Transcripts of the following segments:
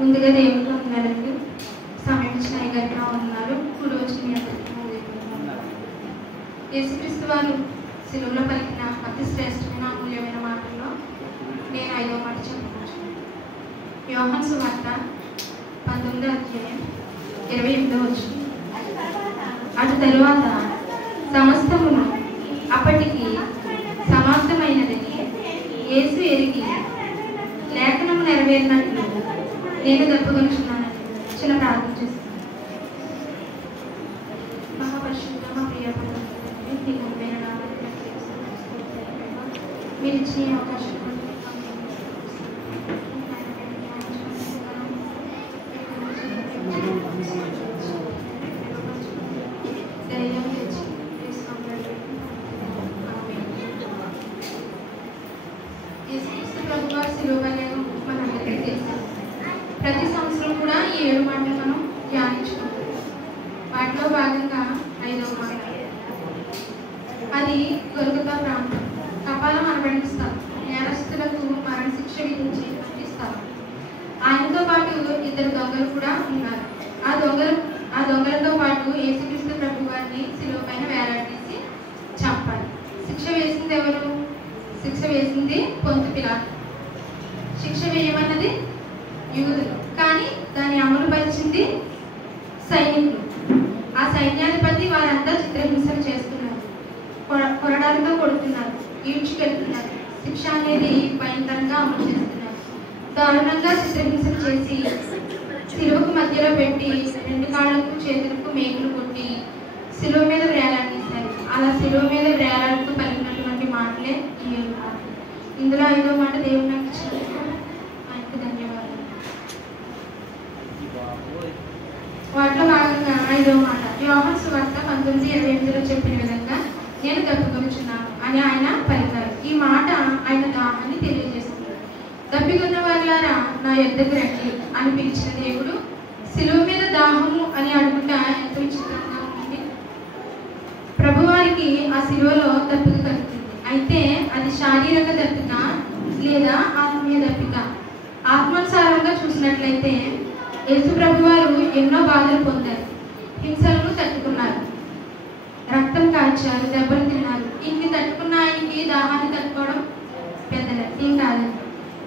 ముందుగా దేవుడు ఉన్నారండి. సమయం ఇచ్చిన గారిగా ఉన్నారు. రోజు మీ అందరికీ యేసుక్రీస్తు వారు శిలువలో పలికిన అతి శ్రేష్టమైన అమూల్యమైన మాటల్లో నేను 5వ మాట చెప్పవచ్చు. యోహాను సువార్త 19వ అధ్యాయం 28వ వచనం. అటు తరువాత సమస్తమును అప్పటికి సమాప్తమైనదని యేసు ఎరిగి లేఖనము నెరవేరినట్లు నేను దప్పుకొనుచున్నానని చిన్న ప్రార్థన చేస్తున్నాను. మహాపరిశుద్ధ మా ప్రియమైన మీరు ఇచ్చిన అవకాశం ధైర్యం తెచ్చి యేసుక్రీస్తు ప్రభువారి శిలువ కార్యం మనందరికీ తెలుసు. ప్రతి సంవత్సరం కూడా ఈ 7 మాటలు మనం ధ్యానించుకుంటాం. వాటిలో భాగంగా 5వ మాట, అది గొల్గొతా ప్రాంతం, కపాలం అనబడిన స్థలం, నేరస్తులకు మరణశిక్ష విధించే స్థలం. ఆయనతో పాటు 2 దొంగలు కూడా ఉన్నారు. ఆ దొంగలతో పాటు యేసుక్రీస్తు ప్రభు వారిని శిలువ పైన వేలాడదీసి చంపాలి. శిక్ష వేసింది ఎవరు? శిక్ష వేసింది పొంతు పిలాతు. శిక్ష వేయమన్నది యూదులు, కానీ దాన్ని అమలు పరిచింది సైనికులు. ఆ సైన్యాధిపతి వారంతా చిత్రహింసలు చేస్తున్నారు, కొరడాలతో కొడుతున్నారు, ఈడ్చుకెళ్తున్నారు. శిక్ష అనేది భయంకరంగా అమలు చేస్తున్నారు. దారుణంగా చిత్రహింసలు చేసి శిలువకు మధ్యలో పెట్టి 2 కాళ్ళకు చేతులకు మేకులు కొట్టి శిలువ మీద వేలాడదీశారు. అలా శిలువ మీద వేలాడుతూ పలికినటువంటి మాటలే ఈ 7 మాటలు. ఇందులో 5వ మాట దేవుడు నాకు ఇచ్చినందుకు ఆయనకు ధన్యవాదాలు. వాటిలో భాగంగా 5వ మాట, యోహాను సువార్త 19:28లో చెప్పిన విధంగా నేను దప్పుకొనుచున్నాను అని ఆయన పలికారు. ఈ మాట ఆయన దాహాన్ని తెలియజేస్తుంది. దప్పికొన్న వారులారా నా యొద్దకు రండి అని పిలిచిన దేవుడు శిలువ మీద దాహము అని అడుగుట ఎంతో విచిత్రంగా ఉంది. ప్రభువారికి ఆ శిలువలో దప్పిక కలుగుతుంది. అయితే అది శారీరక దప్పిక లేదా ఆత్మీయ దప్పిక. ఆత్మానుసారంగా చూసినట్లయితే యేసు ప్రభువారు ఎన్నో బాధలు పొందారు, హింసలను తట్టుకున్నారు, రక్తం కాల్చారు, దెబ్బలు తిన్నారు. ఇన్ని తట్టుకున్న ఆయనకి దాహాన్ని తట్టుకోవడం పెద్దలేం కాదండి.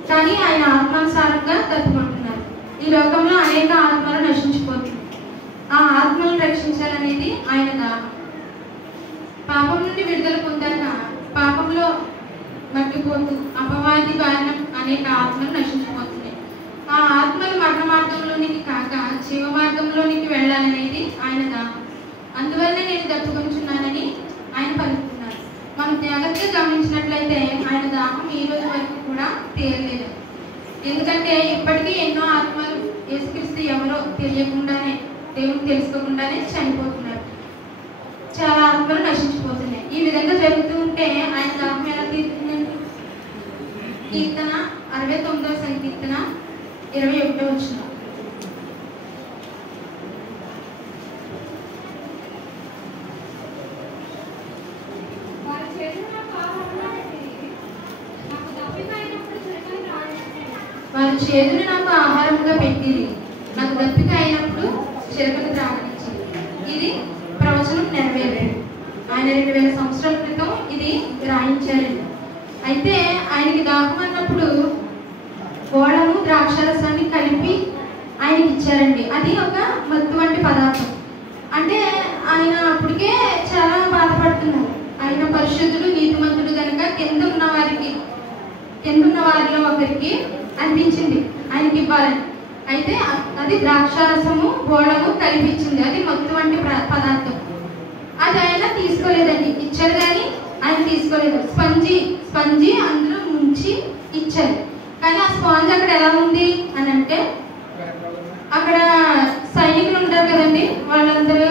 కానీ ఆయన ఆత్మానుసారంగా తట్టుకుంటున్నారు. ఈ లోకంలో అనేక ఆత్మలు నశించిపోతుంది. ఆ ఆత్మలను రక్షించాలనేది ఆయన దాహం. పాపం నుండి విడుదల పొందాక పాపంలో మట్టిపోతూ అపవాది బారిన అనేక ఆత్మలు నశించిపోతున్నాయి. ఆ ఆత్మలు మరణ మార్గంలోనికి కాక జీవ మార్గంలోనికి వెళ్ళాలనేది ఆయన దాహం. అందువల్లనే నేను దప్పుకొనుచున్నానని ఆయన పలుకుతున్నారు. మనం జాగ్రత్తగా గమనించినట్లయితే ఆయన దాహం ఈ రోజు వరకు కూడా తీరలేదు. ఎందుకంటే ఇప్పటికీ ఎన్నో ఆత్మలు యేసుక్రీస్తు ఎవరో తెలియకుండానే, దేవుని తెలుసుకోకుండానే చనిపోతున్నారు. చాలా ఆత్మలు నశించిపోతున్నాయి. ఈ విధంగా జరుగుతూ ఉంటే ఆయన దాహం ఎలా తీరుతుందండి? కీర్తన 69వ సంకీర్తన 21వ వచనం. వారి చేతులు నాకు ఆహారముగా పెట్టింది, నాకు దప్పిక అయినప్పుడు చిరకను త్రాగనిచ్చి. ఇది ప్రవచనం నెరవేరాడు. ఆయన 2000 సంవత్సరాల క్రితం ఇది గ్రహించారండి. అయితే ఆయనకి దాహం అన్నప్పుడు గోడము ద్రాక్షరసాన్ని కలిపి ఆయనకి ఇచ్చారండి. అది ఒక మత్తు వంటి పదార్థం. అంటే ఆయన అప్పటికే చాలా బాధపడుతున్నారు. ఆయన పరిశుద్ధుడు, నీతిమంతుడు కనుక కింద ఉన్న వారిలో ఒకరికి అనిపించింది ఆయనకి ఇవ్వాలని. అయితే అది ద్రాక్షారసము గోడము కలిపించింది. అది మత్తు వంటి పదార్థం. అది ఆయన తీసుకోలేదండి. ఇచ్చారు కానీ ఆయన తీసుకోలేదు. స్పంజి అందులో ముంచి ఇచ్చారు. కానీ ఆ స్పాంజ్ అక్కడ ఎలా ఉంది అని అంటే, అక్కడ సైనికులు ఉంటారు కదండి, వాళ్ళందరూ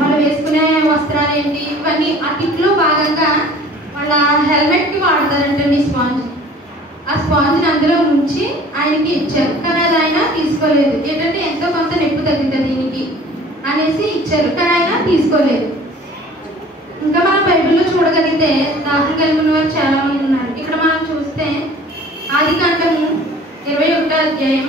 వాళ్ళు వేసుకునే వస్త్రాలు ఏంటి ఇవన్నీ ఆ కిట్లో భాగంగా వాళ్ళ హెల్మెట్ కి వాడతారంటండి ఈ స్పాంజ్. ఆ స్పాంజ్ని అందులో ముంచి ఆయనకి ఇచ్చారు. కానీ అది ఆయన తీసుకోలేదు. ఏంటంటే ఎంతో కొంత నొప్పి తగ్గుతుంది దీనికి అనేసి ఇచ్చారు. కానీ ఆయన తీసుకోలేదు. ఇంకా మనం బైబిల్లో చూడగలిగితే దాహం కలిగిన వారు చాలా మంది ఉన్నారు. ఇక్కడ మనం చూస్తే ఆదికాండము 21వ అధ్యాయం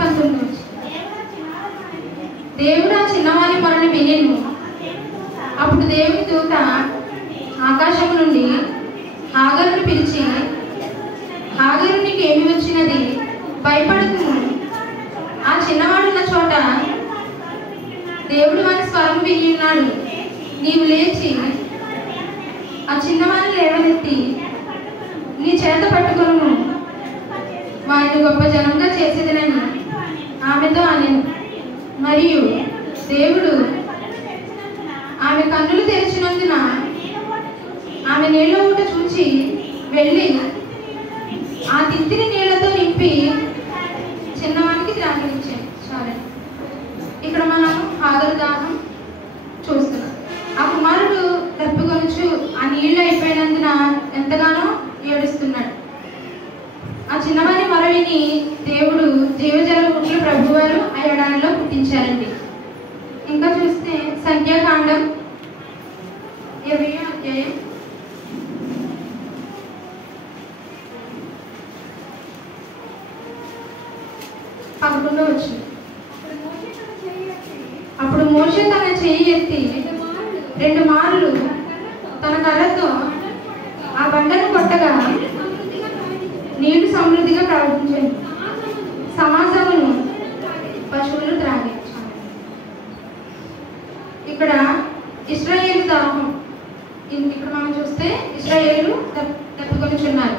19. దేవుడు ఆ చిన్నవాని మొరను వినెను. అప్పుడు దేవుని దూత ఆకాశము నుండి హాగరును పిలిచి, హాగరు, నీకు ఏమి వచ్చినది? భయపడకుము. ఆ చిన్నవాడున్న చోట దేవుడు వాని స్వరం విని ఉన్నాడు. నీవు లేచి ఆ చిన్నవాడిని లేవనెత్తి నీ చేత పట్టుకొను, వారిని గొప్ప జనంగా చేసేదనని ఆమెతో అనెను. మరియు దేవుడు ఆమె కన్నులు తెరిచినందున ఆమె నీళ్ళ ఊట చూచి వెళ్ళి ఆ తిత్తిని నీళ్లతో నింపి చిన్నవానికి త్రాగించాడు. సరే, ఇక్కడ మనం హాగరు దాహం చూస్తున్నాం. ఆ కుమారుడు తప్పుకొనుచు ఆ నీళ్లు అయిపోయినందున ఎంతగానో ఏడుస్తున్నాడు. ఆ చిన్నవారి మొరవిని దేవుడు జీవజల ఊట్ల ప్రభువారు ఆ ఎడారిలో పుట్టించారండి. ఇంకా చూస్తే సంఖ్యాకాండం 20వ అధ్యాయం 11వ వచనం. అప్పుడు మోషే తన చెయ్యి ఎత్తి 2 మార్లు తన కర్రతో ఆ బండను కొట్టగా నీళ్లు సమృద్ధిగా ప్రవహించాయి. సమాజమును పశువులు త్రాగించాయి. ఇక్కడ ఇశ్రాయేలు దాహం. ఇక్కడ మనం చూస్తే ఇశ్రాయేలు తప్పుకొనిచున్నారు.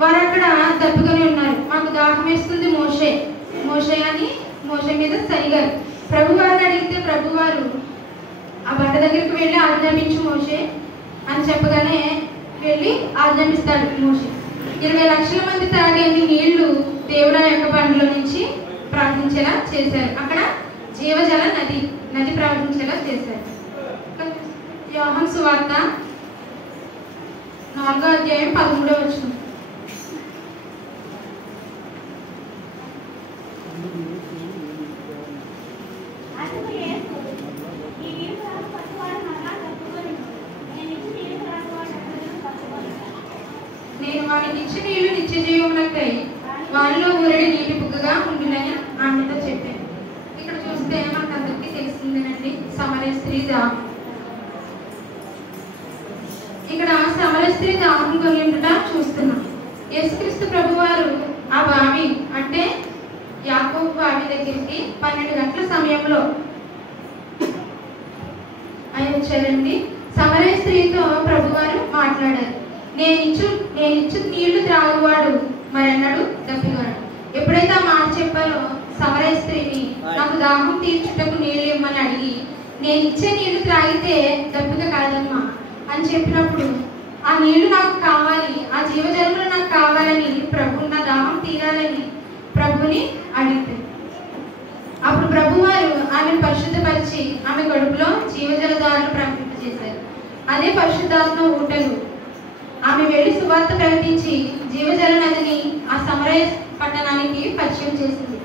వారు అక్కడ తప్పుకొని ఉన్నారు. మాకు దాహం వేస్తుంది మోషే అని మోషే మీద సరిగారు. ప్రభువారిని అడిగితే ప్రభువారు ఆ బండ దగ్గరికి వెళ్ళి ఆజ్ఞాపించు మోషే అని చెప్పగానే వెళ్ళి ఆజ్ఞాపిస్తాడు మోషే. 20 లక్షల మంది తాగే నీళ్లు దేవుడా యొక్క బండలో నుంచి ప్రవహించేలా చేశారు. అక్కడ జీవజల నది ప్రవహించేలా చేశారు. యోహాను సువార్త 4వ అధ్యాయం 13వ వచనం. నేను వారికి ఇచ్చిన నీళ్లు నిత్య జీవమునకై వారిలో ఊరడి నీటి బుగ్గగా ఉండునని ఆమెతో చెప్పాను. ఇక్కడ చూస్తే మనకు అందరికీ తెలిసిందేనండి సమరయ స్త్రీ దాహం. ఇక్కడ సమరయ స్త్రీ దాహం కొని ఉండట చూస్తున్నాం. యేసుక్రీస్తు ప్రభువారు ఆ బావి అంటే యాకోబు బావి దగ్గరికి 12 గంటల సమయంలో ఆయన వచ్చారండి. సమరయ స్త్రీతో ప్రభువారు మాట్లాడారు. నేనిచ్చు నీళ్లు త్రాగువాడు మరెన్నడు దప్పివాడు. ఎప్పుడైతే ఆ మాట చెప్పారో సమరయ స్త్రీని నాకు దాహం తీర్చుటకు నీళ్ళు ఇమ్మని అడిగి, నేను ఇచ్చే నీళ్లు త్రాగితే దప్పిక కాదమ్మా అని చెప్పినప్పుడు ఆ నీళ్లు నాకు కావాలి, ఆ జీవజలములు నాకు కావాలని ప్రభు నా దాహం తీరాలని ప్రభుని అడిగితే అప్పుడు ప్రభువారు ఆమెను పరిశుద్ధపరిచి ఆమె కడుపులో జీవజలధారను ప్రకటింపజేశారు. అదే పరిశుద్ధాత్మ ఊటలు. ఆమె వెళ్లి సువార్త ప్రకటించి జీవజల నదిని ఆ సమరయ పట్టణానికి పరిచయం చేసింది.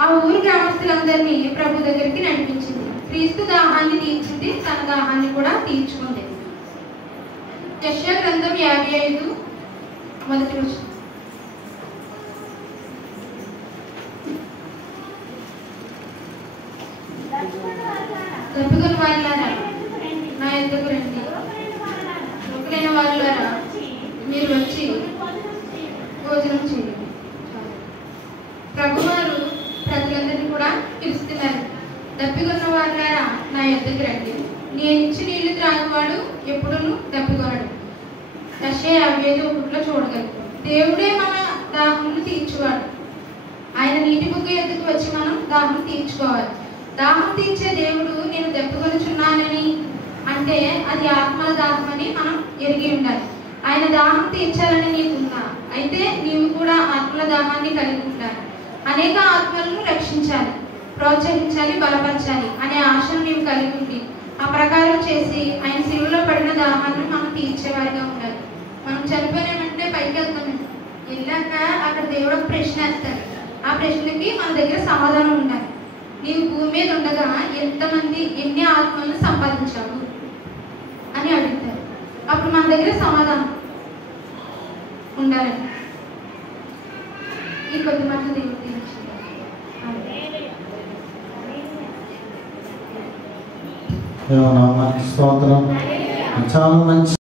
ఆ ఊరు గ్రామస్తులందరినీ ప్రభు దగ్గరికి నడిపించింది. క్రీస్తు దాహాన్ని తీర్చింది, తన దాహాన్ని కూడా తీర్చుకుంది. యెషయా గ్రంథం 55 మొదటి వచనం. దప్పుకొని వారులారా నా యొద్దకు రండి, మొక్కులైన వారులారా మీరు వచ్చి భోజనం చేయండి. ప్రభువారు ప్రజలందరినీ కూడా పిలుస్తున్నారు. దప్పికొన్న వారులారా నా యొద్దకు రండి, నేను ఇచ్చి నీళ్లు త్రాగువాడు ఎప్పుడూ దప్పికొనడు. యెషయా 55:1 చూడగలరు. దేవుడే మన దాహంను తీర్చువాడు. ఆయన నీటి బుగ్గ ఎద్దుకు వచ్చి మనం దాహం తీర్చుకోవాలి. దాహం తీర్చే దేవుడు నేను దప్పికొనుచున్నానని అంటే అది ఆత్మల దాహం అని మనం ఎరిగి ఉండాలి. ఆయన దాహం తీర్చాలని నీకుందా? అయితే నీవు కూడా ఆత్మల దాహాన్ని కలిగి ఉండాలి. అనేక ఆత్మలను రక్షించాలి, ప్రోత్సహించాలి, బలపరచాలి అనే ఆశను నీవు కలిగి ఉండి ఆ ప్రకారం చేసి ఆయన శిలువలో పడిన దాహాన్ని మనం తీర్చేవారిగా ఉండాలి. మనం చనిపోయినామంటే పైకి వెళ్తామండి. వెళ్ళాక అక్కడ దేవుడు ఒక ప్రశ్న వేస్తాడు. ఆ ప్రశ్నకి మన దగ్గర సమాధానం ఉండాలి. నీవు భూమి మీద ఉండగా ఎన్ని ఆత్మలను సంపాదించావు అని అడుగుతారు. అప్పుడు మన దగ్గర సమాధానం ఉండాలండి. ఈ కొద్ది మాటలు దేవుడు దీవించుకుంటాం. స్తోత్రం. చాలా మంచి